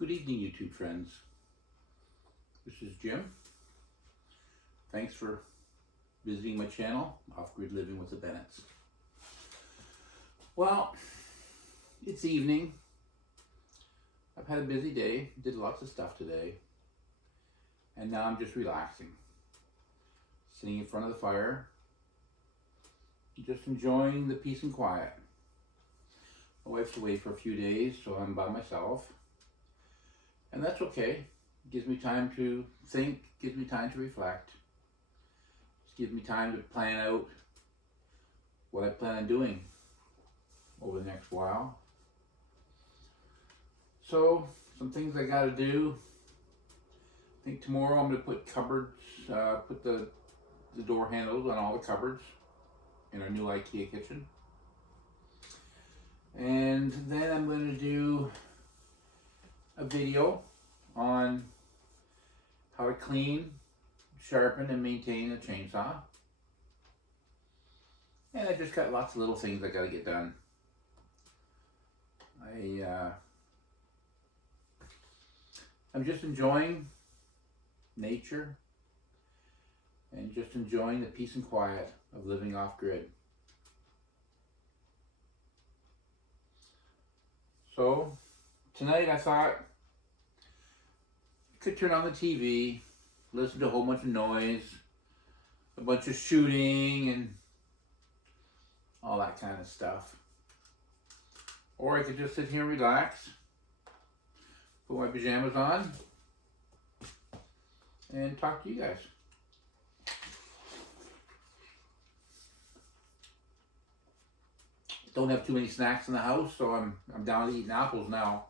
Good evening, YouTube friends. This is Jim. Thanks for visiting my channel, Off-Grid Living with the Bennetts. Well, it's evening. I've had a busy day, did lots of stuff today, and now I'm just relaxing. Sitting in front of the fire, just enjoying the peace and quiet. My wife's away for a few days, so I'm by myself. And that's okay. It gives me time to think, gives me time to reflect. It gives me time to plan out what I plan on doing over the next while. So, some things I gotta do. I think tomorrow I'm gonna put cupboards, put the door handles on all the cupboards in our new IKEA kitchen. And then I'm gonna do a video on how to clean, sharpen, and maintain a chainsaw. And I just got lots of little things I gotta get done. I'm just enjoying nature and just enjoying the peace and quiet of living off-grid. So tonight I thought I could turn on the TV, listen to a whole bunch of noise, a bunch of shooting and all that kind of stuff. Or I could just sit here and relax, put my pajamas on, and talk to you guys. Don't have too many snacks in the house, so I'm down to eating apples now.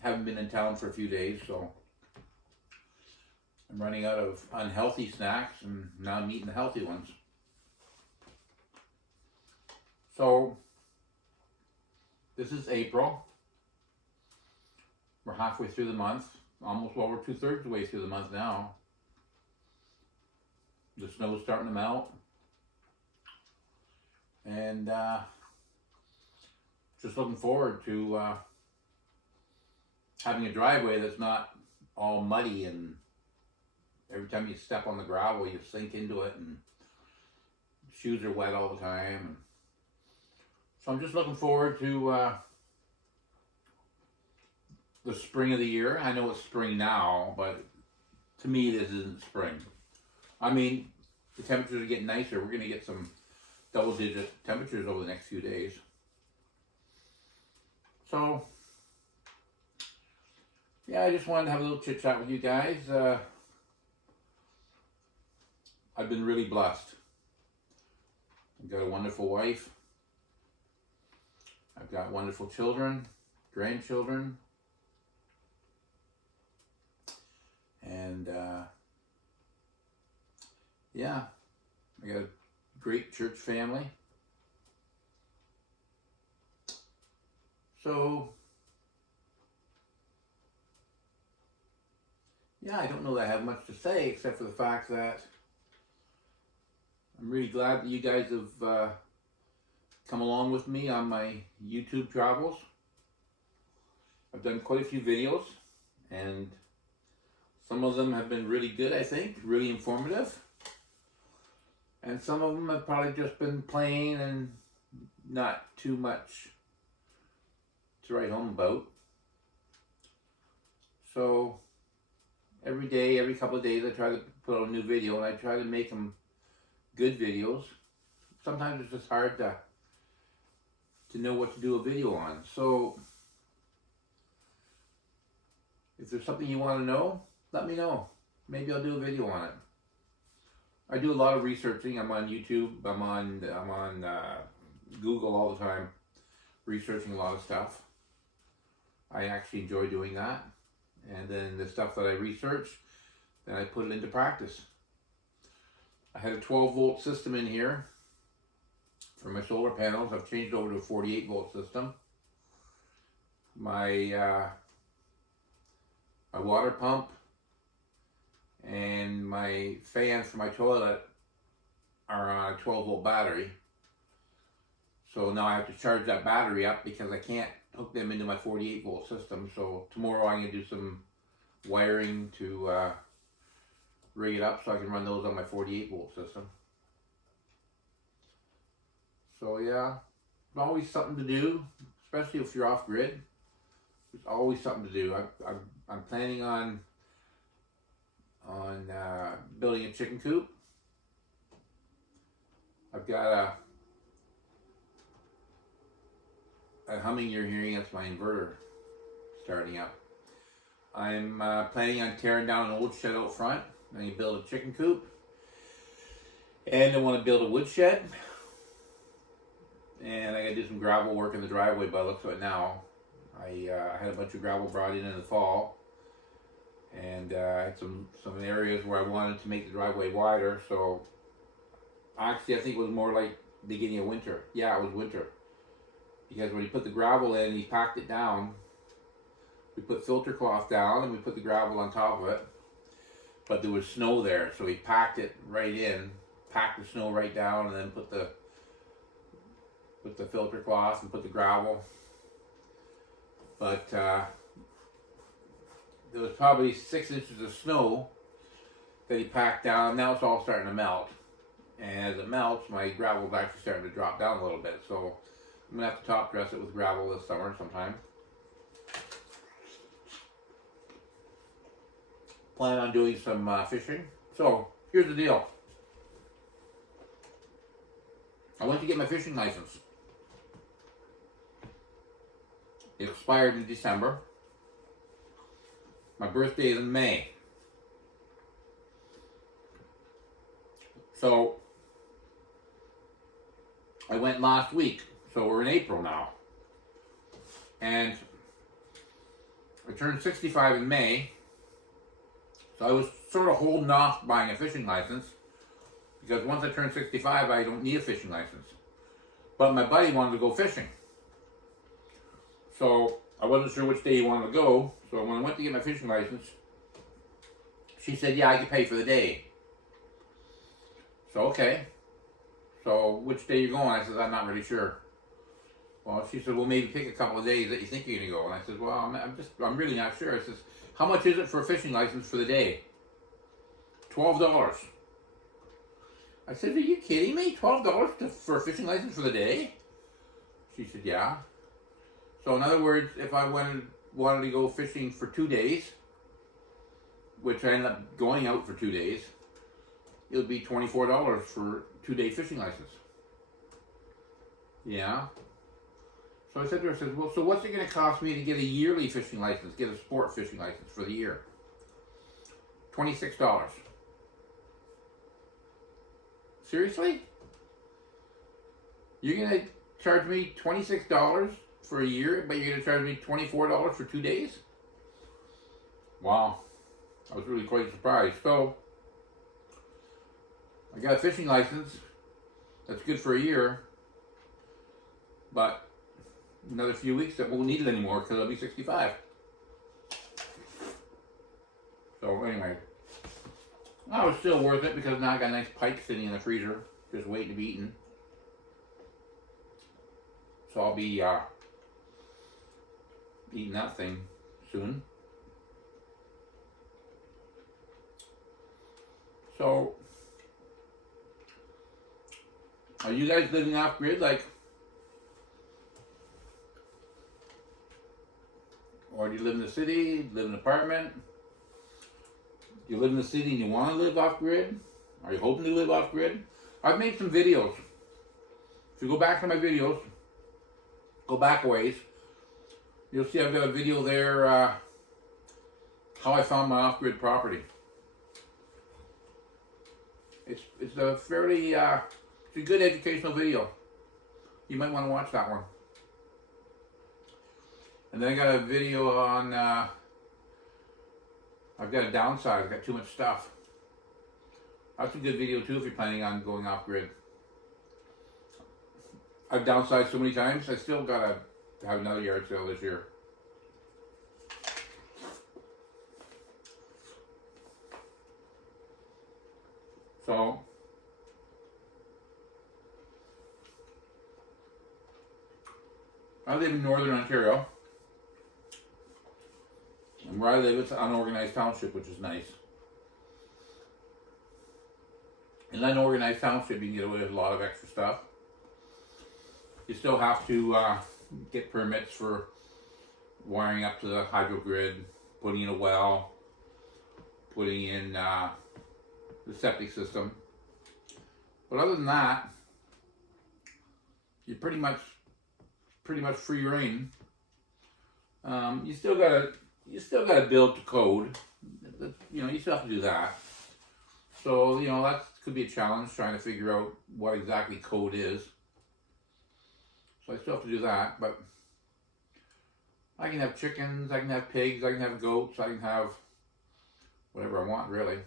Haven't been in town for a few days, so I'm running out of unhealthy snacks, and now I'm eating the healthy ones. So this is April. We're halfway through the month, almost over 2/3 of the way through the month now. The snow's starting to melt. And just looking forward to having a driveway that's not all muddy, and every time you step on the gravel you sink into it and shoes are wet all the time. So I'm just looking forward to the spring of the year. I know it's spring now, but to me this isn't spring. I mean, the temperatures are getting nicer. We're going to get some double-digit temperatures over the next few days. So, yeah, I just wanted to have a little chit-chat with you guys. I've been really blessed. I've got a wonderful wife. I've got wonderful children, grandchildren. And, yeah, I got a great church family. So, yeah, I don't know that I have much to say except for the fact that I'm really glad that you guys have come along with me on my YouTube travels. I've done quite a few videos, and some of them have been really good, I think, really informative. And some of them have probably just been plain and not too much to write home about. So every day, every couple of days, I try to put out a new video, and I try to make them good videos. Sometimes it's just hard to know what to do a video on. So if there's something you want to know, let me know. Maybe I'll do a video on it. I do a lot of researching. I'm on YouTube. I'm on Google all the time, researching a lot of stuff. I actually enjoy doing that. And then the stuff that I research, then I put it into practice. I had a 12-volt system in here for my solar panels. I've changed over to a 48-volt system. My water pump and my fans for my toilet are on a 12-volt battery. So now I have to charge that battery up because I can't hook them into my 48 volt system. So tomorrow I'm going to do some wiring to rig it up so I can run those on my 48 volt system. So yeah, there's always something to do, especially if you're off grid. There's always something to do. I'm planning on building a chicken coop. I've got a humming you're hearing. That's my inverter starting up. I'm planning on tearing down an old shed out front. I'm going to build a chicken coop. And I want to build a wood shed. And I got to do some gravel work in the driveway by the looks of it now. I had a bunch of gravel brought in the fall. And I had some areas where I wanted to make the driveway wider. So actually I think it was more like beginning of winter. Yeah, it was winter. Because when he put the gravel in, he packed it down. We put filter cloth down and we put the gravel on top of it. But there was snow there, so he packed it right in, packed the snow right down, and then put the filter cloth and put the gravel. But there was probably 6 inches of snow that he packed down. Now it's all starting to melt. And as it melts, my gravel is actually starting to drop down a little bit. So I'm going to have to top dress it with gravel this summer sometime. Plan on doing some fishing. So here's the deal. I went to get my fishing license. It expired in December. My birthday is in May. So I went last week. So we're in April now. And I turned 65 in May. So I was sort of holding off buying a fishing license because once I turn 65, I don't need a fishing license. But my buddy wanted to go fishing. So I wasn't sure which day he wanted to go. So when I went to get my fishing license, she said, yeah, I can pay for the day. So, okay. So which day are you going? I said, I'm not really sure. Well, she said, well, maybe pick a couple of days that you think you're going to go. And I said, well, I'm really not sure. I says, how much is it for a fishing license for the day? $12. I said, are you kidding me? $12 for a fishing license for the day? She said, yeah. So in other words, if I wanted to go fishing for 2 days, which I ended up going out for 2 days, it would be $24 for 2-day fishing license. Yeah. So I said to her, I said, well, so what's it going to cost me to get a yearly fishing license, get a sport fishing license for the year? $26. Seriously? You're going to charge me $26 for a year, but you're going to charge me $24 for 2 days? Wow. I was really quite surprised. So, I got a fishing license. That's good for a year. But another few weeks I won't need it anymore because I'll be 65. So anyway, that was still worth it because now I got a nice pike sitting in the freezer just waiting to be eaten. So I'll be eating that thing soon. So, are you guys living off grid like? Or do you live in the city, live in an apartment? Do you live in the city and you want to live off grid? Are you hoping to live off grid? I've made some videos. If you go back to my videos, go back a ways, you'll see I've got a video there, how I found my off-grid property. It's a fairly, it's a good educational video. You might want to watch that one. And then I got a video on, I've got a downside, I've got too much stuff. That's a good video too if you're planning on going off grid. I've downsized so many times, I still gotta have another yard sale this year. So, I live in northern Ontario. And where I live, it's an unorganized township, which is nice. In an unorganized township, you can get away with a lot of extra stuff. You still have to get permits for wiring up to the hydro grid, putting in a well, putting in the septic system. But other than that, you're pretty much free reign. You still gotta build to code. You know, you still have to do that. So, you know, that could be a challenge, trying to figure out what exactly code is. So I still have to do that, but I can have chickens, I can have pigs, I can have goats, I can have whatever I want, really.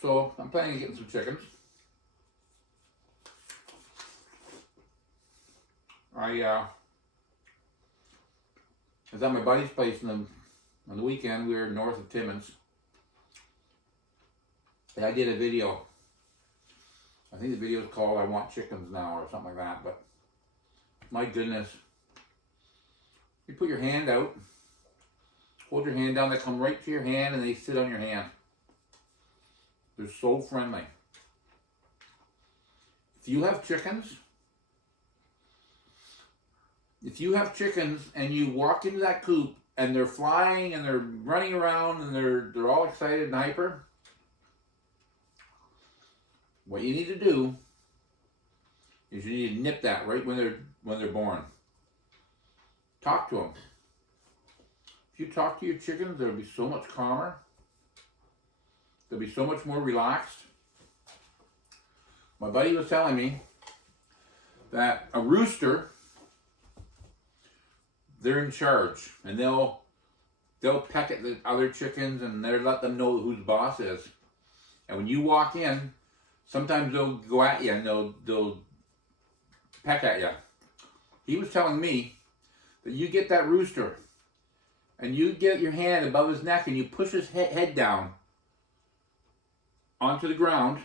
So I'm planning on getting some chickens. I was at my buddy's place on the weekend. We were north of Timmins. And I did a video. I think the video is called I Want Chickens Now or something like that. But my goodness. You put your hand out. Hold your hand down. They come right to your hand and they sit on your hand. They're so friendly. If you have chickens and you walk into that coop and they're flying and they're running around and they're all excited and hyper, what you need to do is you need to nip that right when they're born. Talk to them. If you talk to your chickens, they'll be so much calmer. They'll be so much more relaxed. My buddy was telling me that a rooster, they're in charge, and they'll peck at the other chickens and they'll let them know who the boss is. And when you walk in, sometimes they'll go at you and they'll peck at you. He was telling me that you get that rooster and you get your hand above his neck and you push his head down onto the ground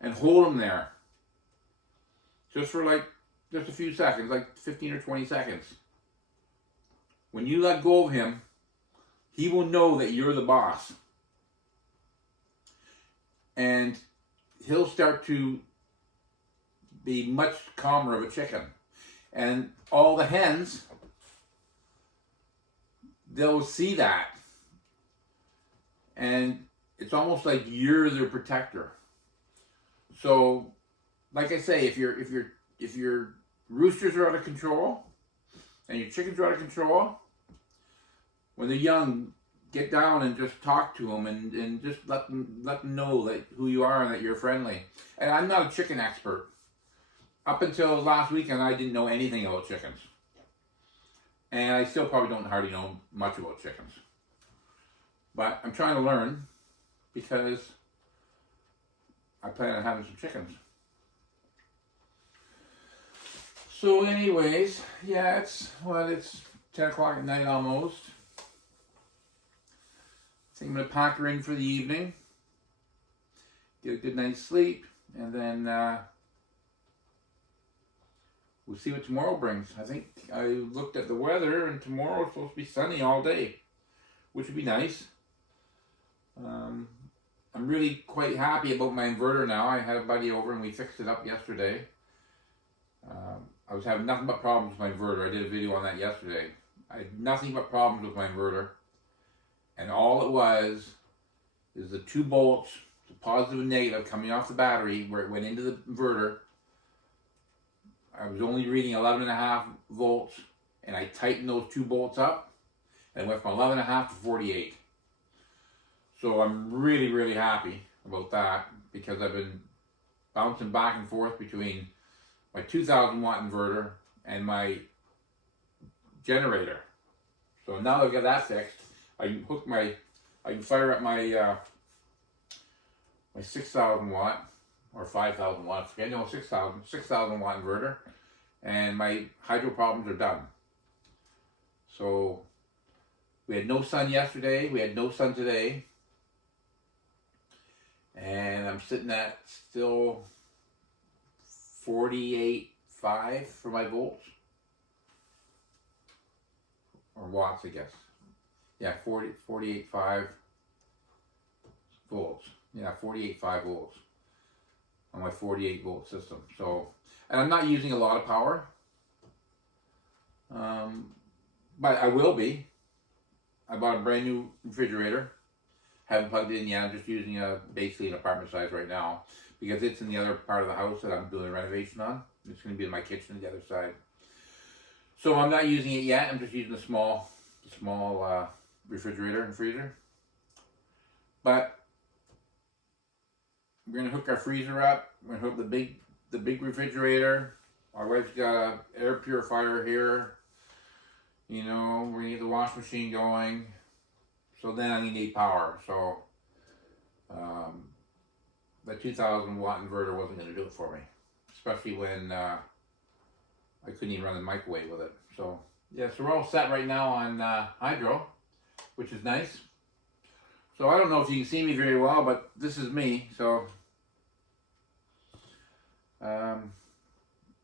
and hold him there just for just a few seconds, like 15 or 20 seconds. When you let go of him, he will know that you're the boss. And he'll start to be much calmer of a chicken. And all the hens, they'll see that. And it's almost like you're their protector. So, like I say, if your roosters are out of control and your chickens are out of control, when they're young, get down and just talk to them and just let them know that who you are and that you're friendly. And I'm not a chicken expert. Up until last weekend, I didn't know anything about chickens. And I still probably don't hardly know much about chickens. But I'm trying to learn because I plan on having some chickens. So anyways, yeah, it's 10 o'clock at night almost. I think I'm going to pack her in for the evening, get a good night's sleep, and then we'll see what tomorrow brings. I think I looked at the weather, and tomorrow it's supposed to be sunny all day, which would be nice. I'm really quite happy about my inverter now. I had a buddy over and we fixed it up yesterday. I was having nothing but problems with my inverter. I did a video on that yesterday. I had nothing but problems with my inverter. And all it was is the two bolts, the positive and negative, coming off the battery where it went into the inverter. I was only reading 11.5 volts, and I tightened those two bolts up, and it went from 11.5 to 48. So I'm really, really happy about that because I've been bouncing back and forth between my 2,000 watt inverter and my generator. So now that I've got that fixed, I can fire up my 6,000 watt or 5,000 watts. Okay, no, 6,000 watt inverter, and my hydro problems are done. So we had no sun yesterday. We had no sun today. And I'm sitting at still 48.5 for my volts. watts, I guess. Yeah, 48.5 volts. Yeah, 48.5 volts on my 48 volt system. So, and I'm not using a lot of power, but I will be. I bought a brand new refrigerator. Haven't plugged it in yet. I'm just using basically an apartment size right now because it's in the other part of the house that I'm doing a renovation on. It's going to be in my kitchen on the other side. So I'm not using it yet. I'm just using a small refrigerator and freezer. But we're going to hook our freezer up. We're going to hook the big refrigerator. My wife's got an air purifier here. You know, we're going to get the wash machine going. So then I need power. So the 2,000 watt inverter wasn't going to do it for me. Especially when I couldn't even run the microwave with it. So yeah, so we're all set right now on hydro, which is nice. So I don't know if you can see me very well, but this is me. So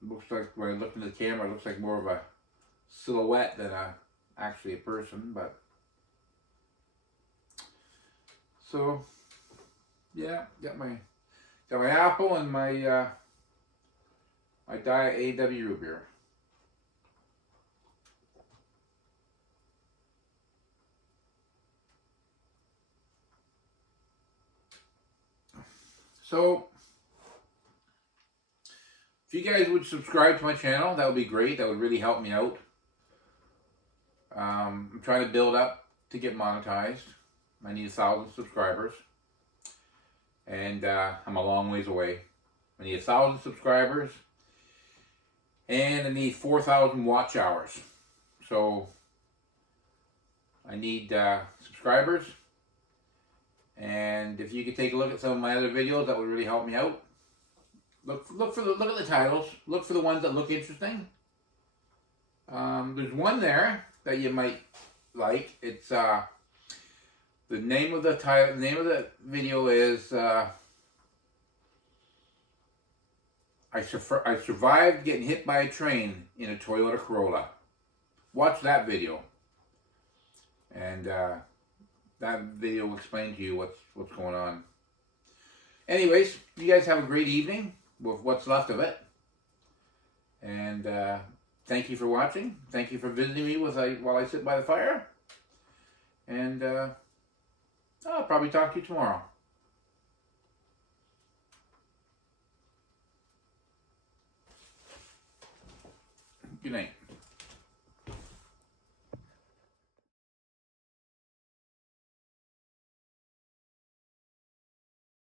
looks like when I look into the camera, it looks like more of a silhouette than actually a person. But so yeah, got my apple and my my Diet AW root beer. So, if you guys would subscribe to my channel, that would be great. That would really help me out. I'm trying to build up to get monetized. I need 1,000 subscribers. And I'm a long ways away. I need 1,000 subscribers. And I need 4,000 watch hours. So, I need subscribers. And if you could take a look at some of my other videos, that would really help me out. Look at the titles. Look for the ones that look interesting. There's one there that you might like. It's the name of the title. The name of the video is I survived getting hit by a train in a Toyota Corolla. Watch that video. And that video will explain to you what's going on. Anyways, you guys have a great evening with what's left of it. And thank you for watching. Thank you for visiting me while I sit by the fire. And I'll probably talk to you tomorrow. Good night.